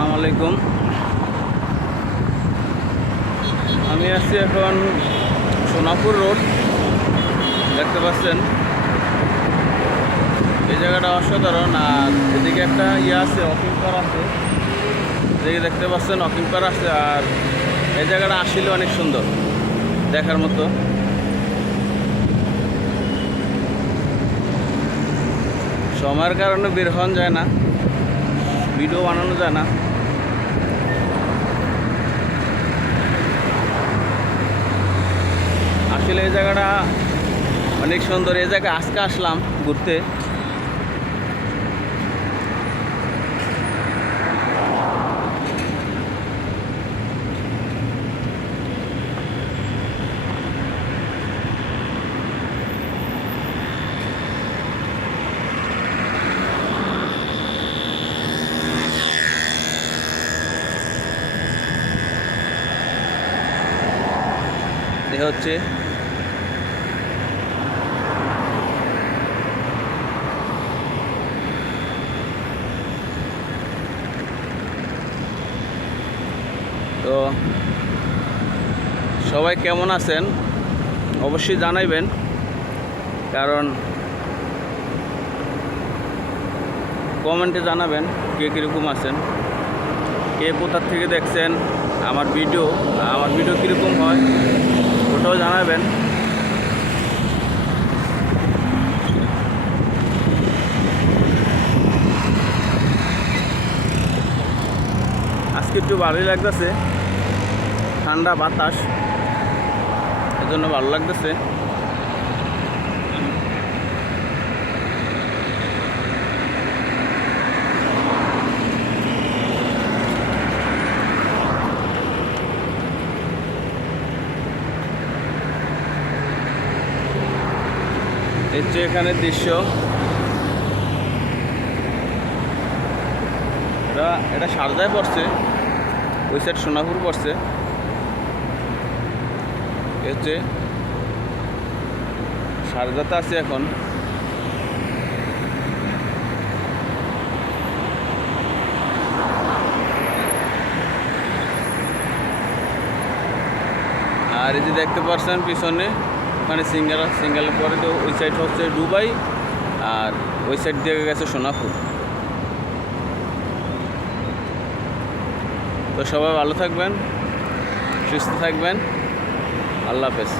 আসসালামু আলাইকুম। আমি আসছি এখন সোনাপুর রোড, দেখতে পাচ্ছেন এই জায়গাটা অসাধারণ। আর এদিকে একটা আছে, ওয়াকিং পার আছে, এদিকে দেখতে পাচ্ছেন ওয়াকিং পার আছে। আর এই জায়গাটা আসলে অনেক সুন্দর, দেখার মতো। সময়ের কারণে বের হওয়া যায় না, ভিডিও বানানো যায় না। আসলে এই জায়গাটা অনেক সুন্দর। এই জায়গায় আজকে আসলাম ঘুরতে। এ হচ্ছে তো সবাই কেমন আছেন অবশ্যই জানাইবেন, কারণ কমেন্টে জানাবেন কে কীরকম আছেন, কে কোথার থেকে দেখছেন আমার ভিডিও কীরকম হয় ওটাও জানাবেন। আজকে একটু ভালোই লাগতেছে, ঠান্ডা বাতাস, এজন্য ভালো লাগতেছে। এই যে এখানে দৃশ্য, এটা শারজায় পড়ছে, ওই সাইড সোনাপুর পড়ছে। হচ্ছে শারজাতে আছে এখন। আর এই যে দেখতে পাচ্ছেন পিছনে ওখানে সিঙ্গালের পরে তো ওই সাইড হচ্ছে দুবাই, আর ওই সাইড দিয়ে গেছে সোনাপুর। তো সবাই ভালো থাকবেন, সুস্থ থাকবেন, আল্লাহ হাফেজ।